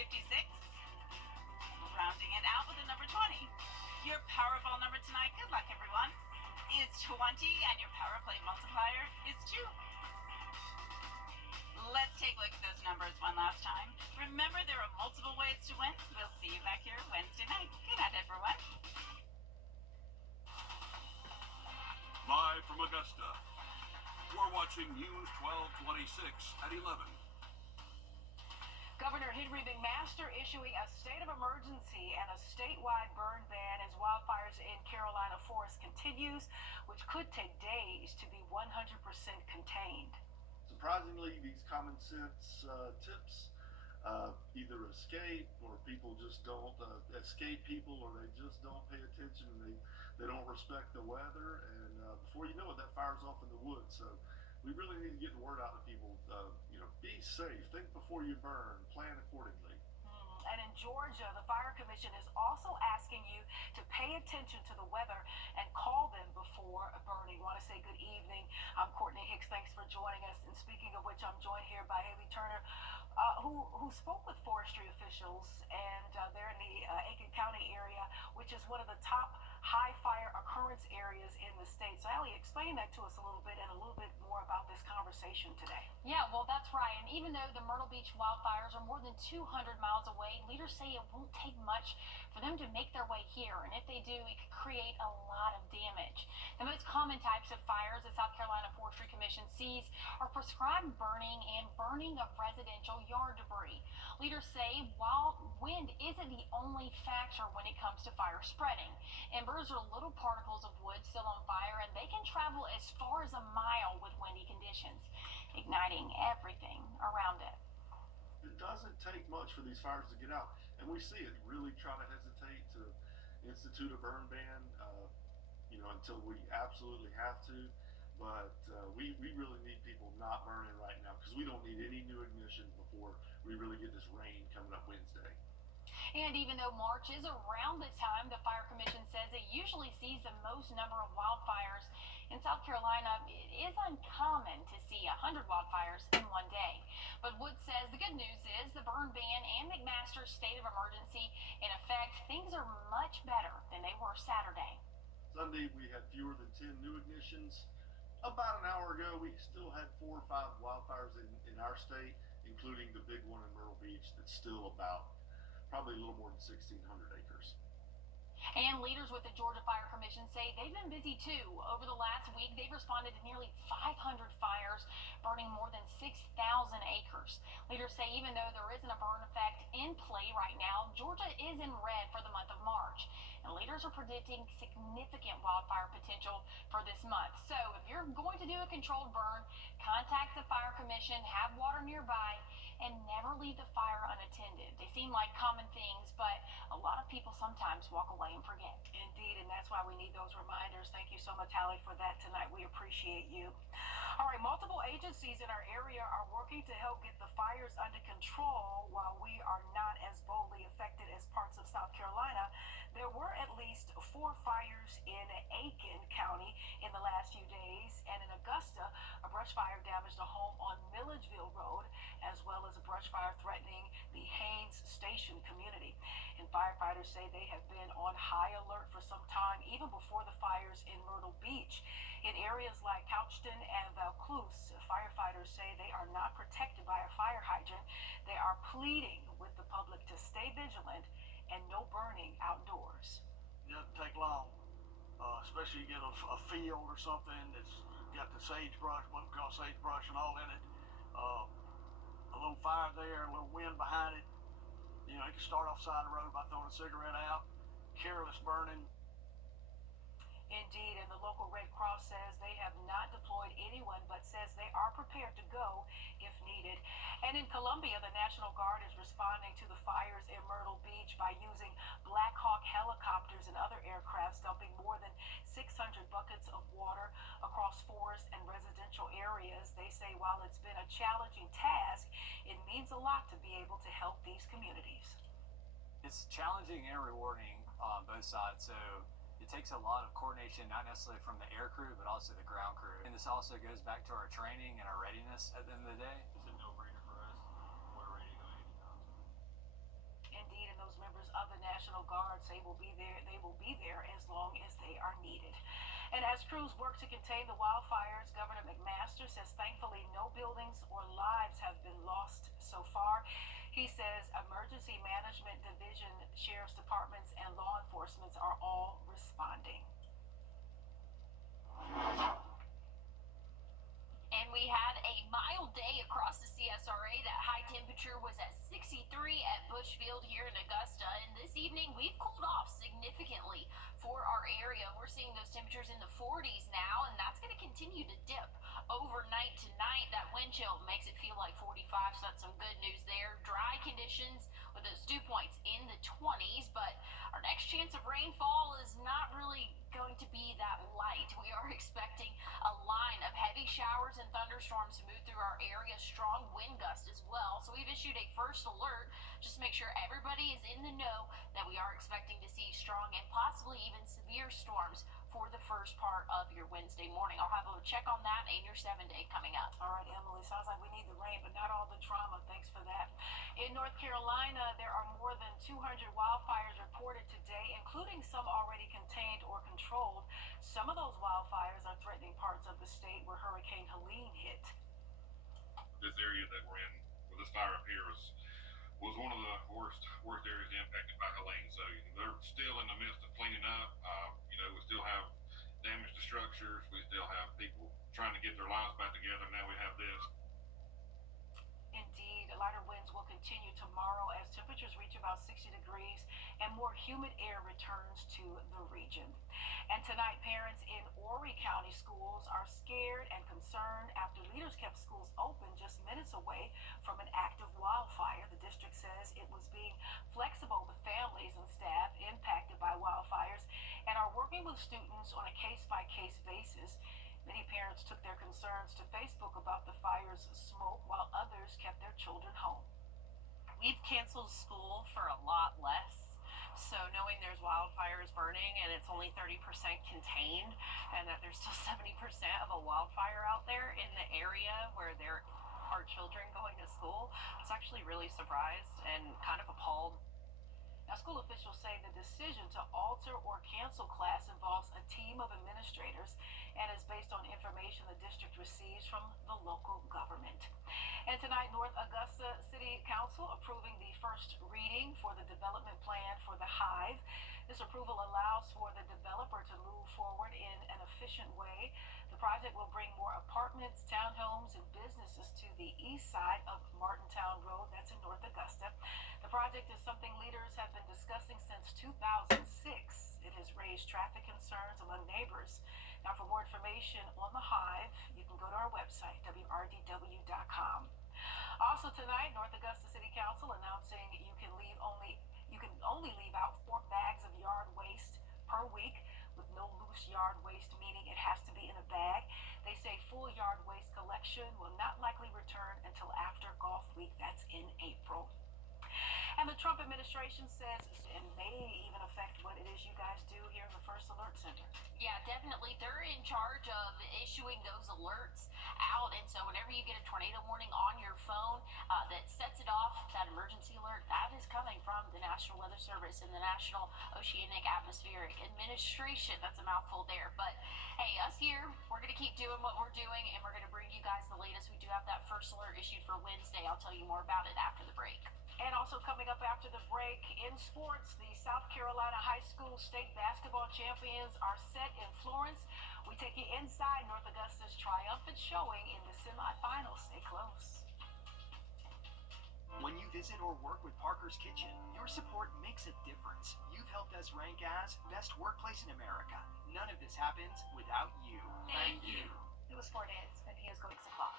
56. Rounding it out with the number 20. Your Powerball number tonight, good luck everyone, is 20, and your Power Play multiplier is 2. Let's take a look at those numbers one last time. Remember, there are multiple ways to win. We'll see you back here Wednesday night. Good night, everyone. Live from Augusta, we're watching News 1226 at 11. Governor Henry McMaster issuing a state of emergency and a statewide burn ban as wildfires in Carolina forest continues, which could take days to be 100% contained. Surprisingly, these common sense tips either escape, or people just don't escape people, or they just don't pay attention. They don't respect the weather, and before you know it, that fire's off in the woods. So we really need to get the word out to people. Be safe. Think before you burn. Plan accordingly. And in Georgia, the Fire Commission is also asking you to pay attention to the weather and call them before burning. I want to say good evening. I'm Courtney Hicks. Thanks for joining us. And speaking of which, I'm joined here by Haley Turner, who spoke with forestry officials, and they're in the Aiken County area, which is one of the top high fire occurrence areas in the state. So, Haley, explain that to us a little bit and a little bit more about this conversation today. Yeah, well, that's right. And even though the Myrtle Beach wildfires are more than 200 miles away, leaders say it won't take much for them to make their way here. And if they do, it could create a lot of damage. The most common types of fires the South Carolina Forestry Commission sees are prescribed burning and burning of residential yard debris. Leaders say while wind isn't the only factor when it comes to fire spreading, embers are little particles of wood still on fire, and they can travel as far as a mile with windy conditions, igniting everything around it. It doesn't take much for these fires to get out, and we see it. Really try to hesitate to institute a burn ban, until we absolutely have to. But we really need people not burning right now, because we don't need any new ignition before we really get this rain coming up Wednesday. And even though March is around the time the Fire Commission says it usually sees the most number of wildfires in South Carolina, it is uncommon to see 100 wildfires in one day. But Wood says the good news is the burn ban and McMaster's state of emergency in effect, things are much better than they were Saturday. Sunday, we had fewer than 10 new ignitions. About an hour ago, we still had 4 or 5 wildfires in our state, including the big one in Myrtle Beach that's still about probably a little more than 1,600 acres. And leaders with the Georgia Fire Commission say they've been busy too. Over the last week, they've responded to nearly 500 fires, burning more than 6,000 acres. Leaders say even though there isn't a burn effect in play right now, Georgia is in red for the month of March. And leaders are predicting significant wildfire potential for this month. So if you're going to do a controlled burn, contact the Fire Commission, have water nearby, and never leave the fire unattended. They seem like common things, but a lot of people sometimes walk away and forget. Indeed, and that's why we need those reminders. Thank you so much, Hallie, for that tonight. We appreciate you. All right, multiple agencies in our area are working to help get the fires under control while we are not as boldly affected as parts of South Carolina. There were at least 4 fires in Aiken County in the last few days, and in Augusta, a brush fire damaged a home on Milledgeville Road, as well as a brush fire threatening the Haynes Station community. And firefighters say they have been on high alert for some time, even before the fires in Myrtle Beach. In areas like Couchton and Vaucluse, firefighters say they are not protected by a fire hydrant. They are pleading with the public to stay vigilant and no burning outdoors. It doesn't take long, especially you get a field or something that's got the sagebrush, what we call sagebrush and all in it. A little fire there, a little wind behind it. It can start off side of the road by throwing a cigarette out, careless burning. Indeed, and the local Red Cross says they have not deployed anyone, but says they are prepared to go if needed. And in Columbia, the National Guard is responding to the fires in Myrtle Beach by using Black Hawk helicopters and other aircrafts, dumping more than 600 buckets of water across forest and residential areas. They say while it's been a challenging task, it means a lot to be able to help these communities. It's challenging and rewarding on both sides. So it takes a lot of coordination, not necessarily from the air crew, but also the ground crew. And this also goes back to our training and our readiness at the end of the day. It's a no-brainer for us. We're ready to go anytime. members of the National Guard say they will be there as long as they are needed. And as crews work to contain the wildfires, Governor McMaster says thankfully no buildings or lives have been lost so far. He says Emergency Management Division, sheriff's departments, and law enforcement are all responding. And we had a mild day across the CSRA. That high temperature was at 63 at Bushfield here in Augusta. And this evening, we've cooled off significantly for our area. We're seeing those temperatures in the 40s now, and that's going to continue to dip overnight tonight. That wind chill makes it feel like 45, so that's some good news there. Dry conditions with those dew points in the 20s, but our next chance of rainfall is not really going to be that light. We are expecting a line of heavy showers and thunderstorms to move through our area, strong wind gusts as well. So we've issued a first alert just to make sure everybody is in the know that we are expecting to see strong and possibly even severe storms for the first part of your Wednesday morning. I'll have a check on that in your 7-day coming up. All right, Emily, sounds like we need the rain, but not all the drama. Thanks for that. In North Carolina, there are more than 200 wildfires reported today, including some already contained or controlled. Some of those wildfires are threatening parts of the state where Hurricane Helene hit. This area that we're in, with this fire up here, was one of the worst areas impacted by Helene. So they're still in the midst of cleaning up. We still have damage to structures. We still have people trying to get their lives back together. Now we have this. Indeed, lighter winds will continue tomorrow as temperatures reach about 60 degrees and more humid air returns to the region. And tonight, parents in Horry County schools are scared and concerned after leaders kept schools open just minutes away from an active wildfire. The district says it was being flexible with families and staff impacted by wildfires and are working with students on a case-by-case basis. Many parents took their concerns to Facebook about the fire's smoke, while others kept their children home. We've canceled school for a lot less. So knowing there's wildfires burning and it's only 30% contained and that there's still 70% of a wildfire out there in the area where there are children going to school, I was actually really surprised and kind of appalled. Now, school officials say the decision to alter or cancel class involves a team of administrators and is based on information the district receives from the local government. And tonight, North Augusta City Council approving the first reading for the development plan for the Hive. This approval allows for the developer to move forward in an efficient way. The project will bring more apartments, townhomes, and businesses to the east side of Martintown Road. That's in North Augusta. The project is something leaders have been discussing since 2006. It has raised traffic concerns among neighbors. Now, for more information on the Hive, you can go to our website, wrdw.com. Also tonight, North Augusta City Council announcing you can only leave out 4 bags of yard waste per week, with no loose yard waste, meaning it has to be in a bag. They say full yard waste collection will not likely return until after golf week. That's in April. And the Trump administration says it may even affect what it is you guys do here in the First Alert Center. Yeah, definitely. They're in charge of issuing those alerts out. And so whenever you get a tornado warning on your phone that sets it off, that emergency alert, that is coming from the National Weather Service and the National Oceanic Atmospheric Administration. That's a mouthful there. But hey, us here, we're going to keep doing what we're doing, and we're going to bring you guys the latest. We do have that first alert issued for Wednesday. I'll tell you more about it after the break. And also coming up after the break, in sports, the South Carolina High School State Basketball Champions are set in Florence. We take you inside North Augusta's triumphant showing in the semifinals. Stay close. When you visit or work with Parker's Kitchen, your support makes a difference. You've helped us rank as Best Workplace in America. None of this happens without you. Thank you. It was 4 days, and he is going 6 o'clock.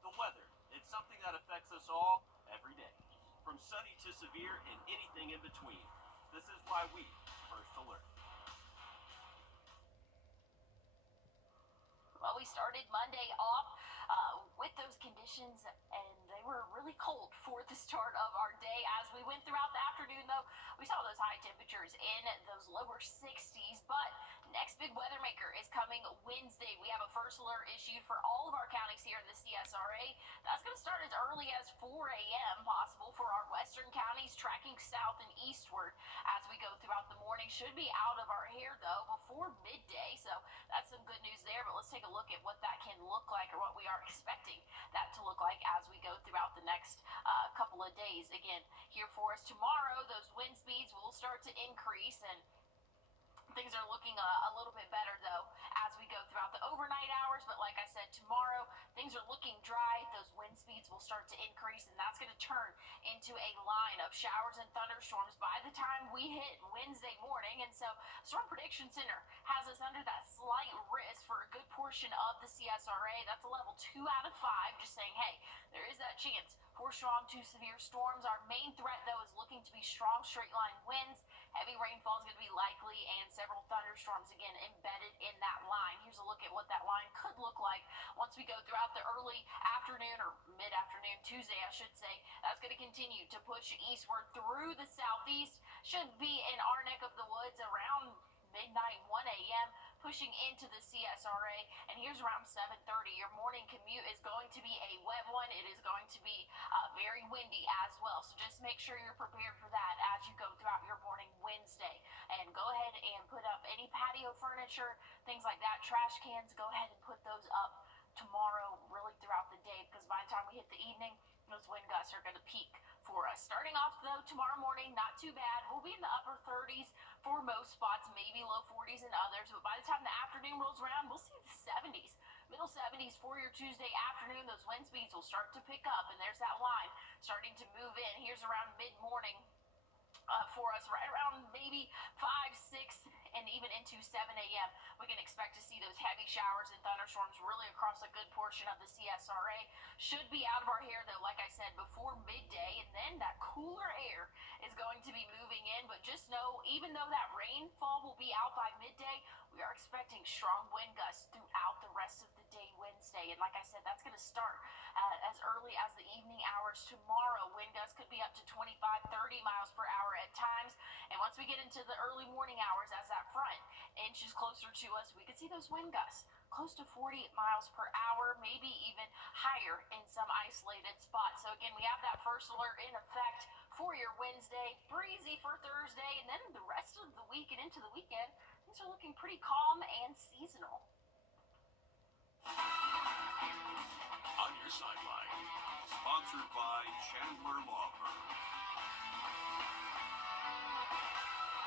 The weather, it's something that affects us all every day. From sunny to severe and anything in between. This is why we First Alert. Well, we started Monday off with those conditions, and they were really cold for the start of our day. As we went throughout the afternoon, though, we saw those high temperatures in those lower 60s. But next big weather maker is coming Wednesday. We have a first alert issued for all of our counties here in the CSRA. That's going to start as early as 4 a.m. possible for our western counties, tracking south and eastward. morning should be out of our hair, though, before midday. So that's some good news there. But let's take a look at what that can look like, or what we are expecting that to look like as we go throughout the next couple of days. Again, here for us tomorrow, those wind speeds will start to increase, and things are looking a little bit better, though, as we go throughout the overnight hours. But like I said, tomorrow, things are looking dry. Those wind speeds will start to increase, and that's going to turn into a line of showers and thunderstorms by the time we hit Wednesday morning. And so, Storm Prediction Center has us under that slight risk for a good portion of the CSRA. That's a level 2 out of 5, just saying, hey, there is that chance for strong to severe storms. Our main threat, though, is looking to be strong straight line winds. Heavy rainfall is going to be likely, and several thunderstorms, again, embedded in that line. Here's a look at what that line could look like once we go throughout the early afternoon, or mid-afternoon, Tuesday, I should say. That's going to continue to push eastward through the southeast. Should be in our neck of the woods around midnight, 1 a.m., pushing into the CSRA. And here's around 7:30. Your morning commute is going to be a wet one. It is going to be very windy as well. So just make sure you're prepared for that as you go throughout your morning Wednesday. And go ahead and put up any patio furniture, things like that, trash cans. Go ahead and put those up tomorrow, really throughout the day, because by the time we hit the evening, those wind gusts are going to peak for us. Starting off, though, tomorrow morning, not too bad. We'll be in the upper 30s for most spots, maybe low 40s in others. But by the time the afternoon rolls around, we'll see the 70s. Middle 70s for your Tuesday afternoon. Those wind speeds will start to pick up, and there's that line starting to move in. Here's around mid-morning for us, right around maybe 5, 6, and even into 7 a.m. We can expect to see those heavy showers and thunderstorms really across a good portion of the CSRA. Should be out of our hair, though, like I said, before midday, and then that cooler air is going to be moving in. But just know, even though that rainfall will be out by midday, we are expecting strong wind gusts throughout the rest of the day Wednesday. And like I said, that's going to start as early as the evening hours tomorrow. Wind gusts could be up to 25, 30 miles per hour at times. And once we get into the early morning hours, as that front inches closer to us, we could see those wind gusts close to 40 miles per hour, maybe even higher in some isolated spots. So again, we have that first alert in effect for your Wednesday, breezy for Thursday, and then the rest of the week and into the weekend, things are looking pretty calm and seasonal. On Your Sideline, sponsored by Chandler Law Firm.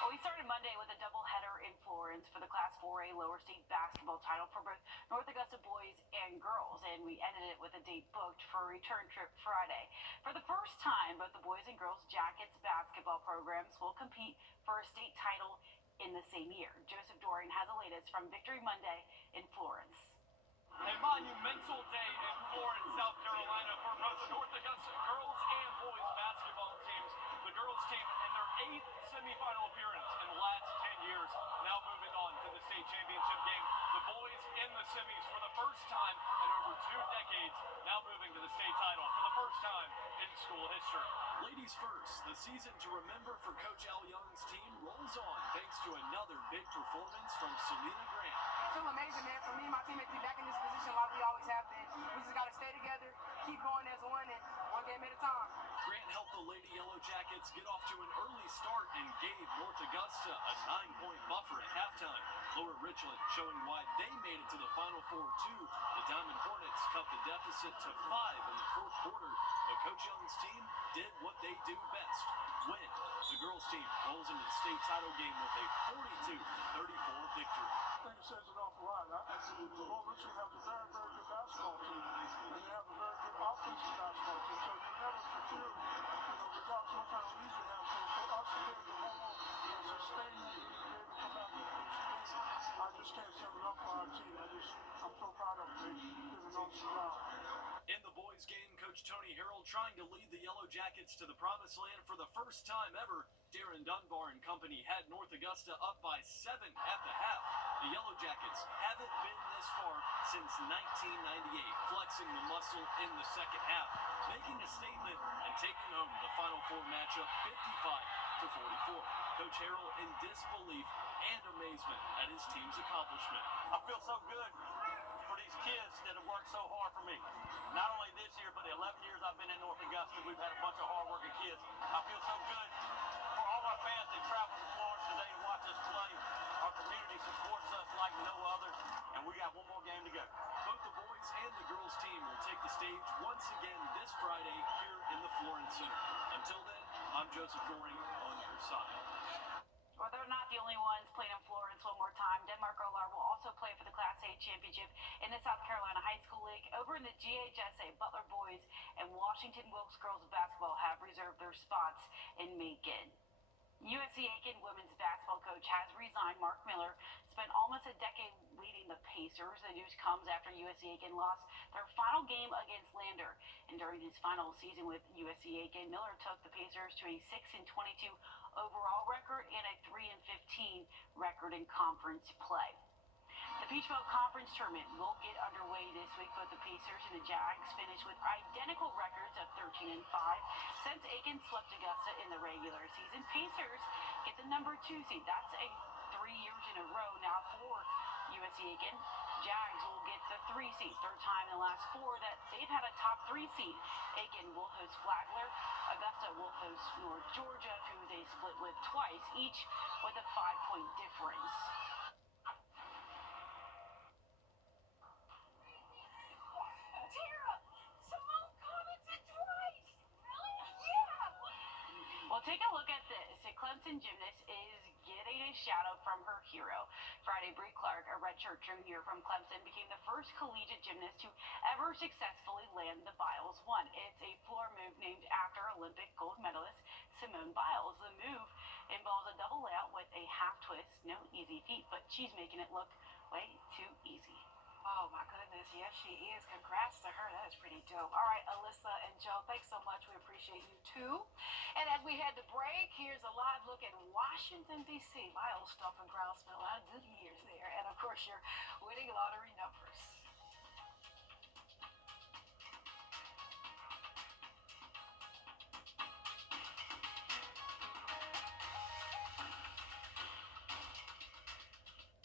Well, we started Monday with a doubleheader in Florence for the Class 4A lower state basketball title for both North Augusta boys and girls, and we ended it with a date booked for a return trip Friday. For the first time, both the boys and girls Jackets basketball programs will compete for a state title in the same year. Joseph Doring has the latest from Victory Monday in Florence. A monumental day in Florence, South Carolina for both the North Augusta girls and boys basketball teams. The girls team in their 8th semifinal appearance in the last 10 years, now moving on to the state championship game. The boys in the semis for the first time in over 2 decades, now moving to the state title for the first time in school history. Ladies first, the season to remember for Coach Al Young's team rolls on thanks to another big performance from Selena Grant. I feel amazing, man. For me and my teammates to be back in this position like we always have been. We just got to stay together, keep going as one, and one game at a time. Grant helped the Lady Yellow Jackets get off to an early start and gave North Augusta a 9-point buffer at halftime. Laura Richland showing why they made it to the Final Four, too. The Diamond Hornets cut the deficit to 5 in the fourth quarter, but Coach Young's team did what they do best, win. The girls' team rolls into the state title game with a 42-34 victory. I think it says an awful lot. Laura Richland has a very, very good basketball team, and they have a very good offensive basketball team, so you never for sure, regardless of what kind of lead you have. So for us to be able to hold and sustain that lead, to be able to come back and finish the game, I just can't say enough for our team. I'm so proud of them. They did an awesome job. In the boys' game, Coach Tony Harrell trying to lead the Yellow Jackets to the promised land for the first time ever. Darren Dunbar and company had North Augusta up by 7 at the half. The Yellow Jackets haven't been this far since 1998, flexing the muscle in the second half, making a statement and taking home the Final Four matchup 55-44. Coach Harrell in disbelief and amazement at his team's accomplishment. I feel so good for these kids that have worked so hard for me. Not only this year, but the 11 years I've been in North Augusta, we've had a bunch of hard-working kids. I feel so good for all our fans, they traveled to Florence today to watch us play. Our community supports us like no other, and we got one more game to go. Both the boys and the girls team will take the stage once again this Friday here in the Florence Center. Until then, I'm Joseph Goring on your side. Well, they're not the only ones playing in Florence one more time. Denmark Olar will also play for the Class A championship in the South Carolina High School League. Over in the GHSA, Butler boys and Washington Wilkes girls basketball have reserved their spots in Macon. USC Aiken women's basketball coach has resigned. Mark Miller spent almost a decade leading the Pacers. The news comes after USC Aiken lost their final game against Lander. And during his final season with USC Aiken, Miller took the Pacers to a 6-22 overall record and a 3-15 record in conference play. The Peach Belt Conference Tournament will get underway this week. Both the Pacers and the Jags finished with identical records of 13-5 since Aiken swept Augusta in the regular season. Pacers get the number 2 seed. That's a 3 years in a row now for USC Aiken. Jags will get the 3 seed, third time in the last 4 that they've had a top 3 seed. Aiken will host Flagler. Augusta will host North Georgia, who they split with twice, each with a 5-point difference. Well, take a look at this. A Clemson gymnast is getting a shout-out from her hero. Friday, Bree Clark, a redshirt junior from Clemson, became the first collegiate gymnast to ever successfully land the Biles 1. It's a floor move named after Olympic gold medalist Simone Biles. The move involves a double layout with a half twist. No easy feat, but she's making it look way too easy. Oh my goodness, yes she is. Congrats to her. That is pretty dope. All right, Alyssa and Joe, thanks so much. We appreciate you too. And as we head to break, here's a live look at Washington, D.C. My old stomping ground. Spent a lot of good years there. And of course, your winning lottery numbers.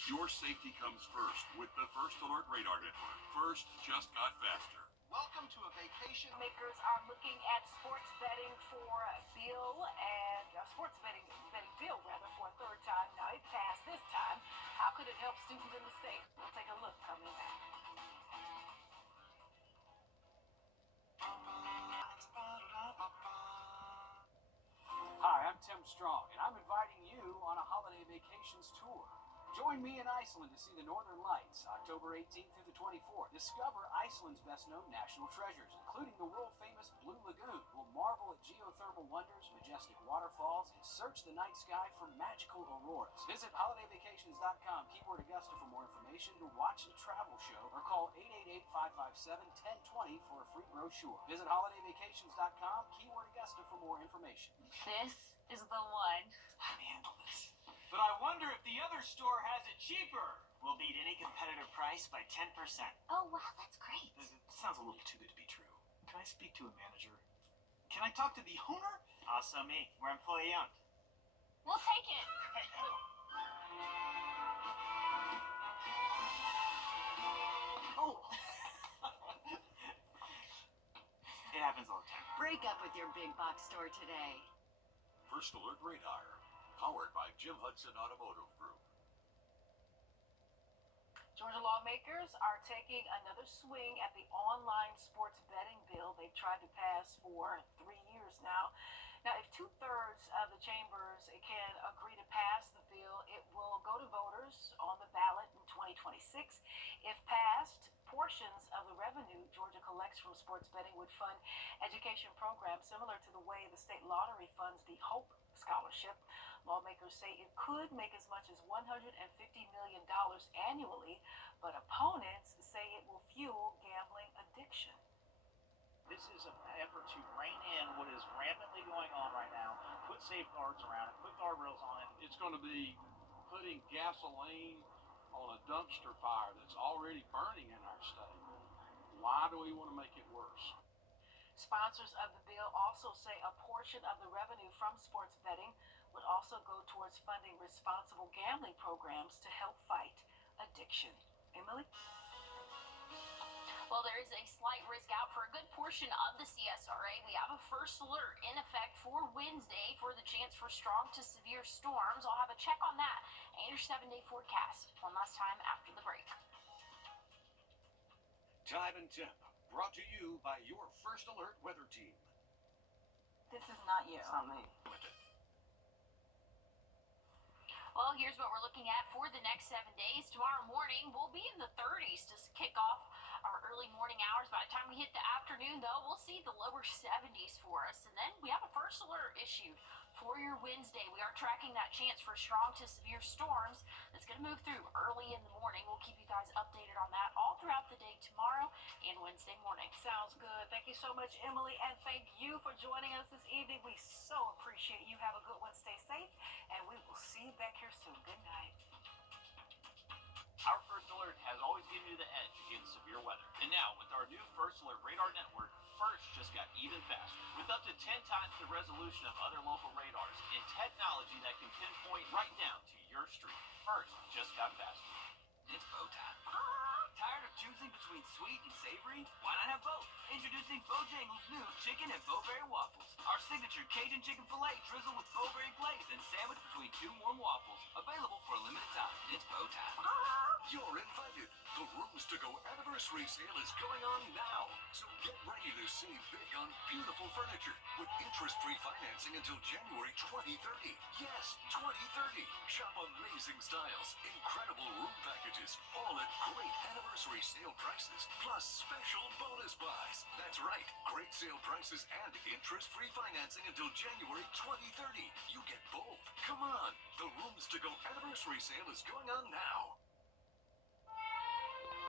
Your safety comes first with the First Alert Radar Network. First just got faster. Welcome to a vacation. Makers are looking at sports betting for Bill and sports betting Bill rather for a third time. Now it passed this time. How could it help students in the state? We'll take a look coming back. Hi, I'm Tim Strong, and I'm inviting you on a holiday vacations tour. Join me in Iceland to see the Northern Lights, October 18th through the 24th. Discover Iceland's best-known national treasures, including the world-famous Blue Lagoon. We'll marvel at geothermal wonders, majestic waterfalls, and search the night sky for magical auroras. Visit holidayvacations.com, keyword Augusta for more information, to watch the travel show, or call 888-557-1020 for a free brochure. Visit holidayvacations.com, keyword Augusta for more information. This is the one. I handle this. But I wonder if the other store has it cheaper. We'll beat any competitor price by 10%. Oh, wow, that's great. It sounds a little too good to be true. Can I speak to a manager? Can I talk to the owner? Also me. We're employee owned. We'll take it. Oh! It happens all the time. Break up with your big box store today. First Alert Radar, powered by Jim Hudson Automotive Group. Georgia lawmakers are taking another swing at the online sports betting bill they've tried to pass for 3 years now. Now, if 2/3 of the chambers can agree to pass the bill, it will go to voters on the ballot in 2026. If passed, portions of the revenue Georgia collects from sports betting would fund education programs similar to the way the state lottery funds the Hope Scholarship. Lawmakers say it could make as much as $150 million annually, but opponents say it will fuel gambling addiction. This is an effort to rein in what is rampantly going on right now, put safeguards around it, put guardrails on it. It's going to be putting gasoline on a dumpster fire that's already burning in our state. Why do we want to make it worse? Sponsors of the bill also say a portion of the revenue from sports betting would also go towards funding responsible gambling programs to help fight addiction. Emily? Well, there is a slight risk out for a good portion portion of the CSRA, we have a first alert in effect for Wednesday for the chance for strong to severe storms. I'll have a check on that and your 7-day forecast one last time after the break. Time and temp, brought to you by your First Alert weather team. This is not you. It's not me. Well, here's what we're looking at for the next 7 days. Tomorrow morning, we'll be in the 30s to kick off our early morning hours. By the time we hit the afternoon, though, we'll see the lower 70s for us. And then we have a first alert issued for your Wednesday. We are tracking that chance for strong to severe storms that's going to move through early in the morning. We'll keep you guys updated on that all throughout the day tomorrow and Wednesday morning. Sounds good. Thank you so much, Emily, and thank you for joining us this evening. We so appreciate you. Have a good one. Stay safe, and we will see you back here soon. Good night. Our First Alert has always given you the edge against severe weather. And now, with our new First Alert radar network, First just got even faster. With up to 10 times the resolution of other local radars and technology that can pinpoint right down to your street. First just got faster. It's bow time. Tired of choosing between sweet and savory? Why not have both? Introducing Bojangles' new chicken and bowberry waffles. Our signature Cajun chicken filet drizzled with bowberry glaze and sandwiched between 2 warm waffles. Available for a limited time. It's bow time. You're invited. The Rooms to Go anniversary sale is going on now. So get ready to save big on beautiful furniture with interest-free financing until January 2030. Yes, 2030. Shop amazing styles, incredible room packages, all at great anniversary sale prices, plus special bonus buys. That's right, great sale prices and interest-free financing until January 2030. You get both. Come on, the Rooms to Go anniversary sale is going on now.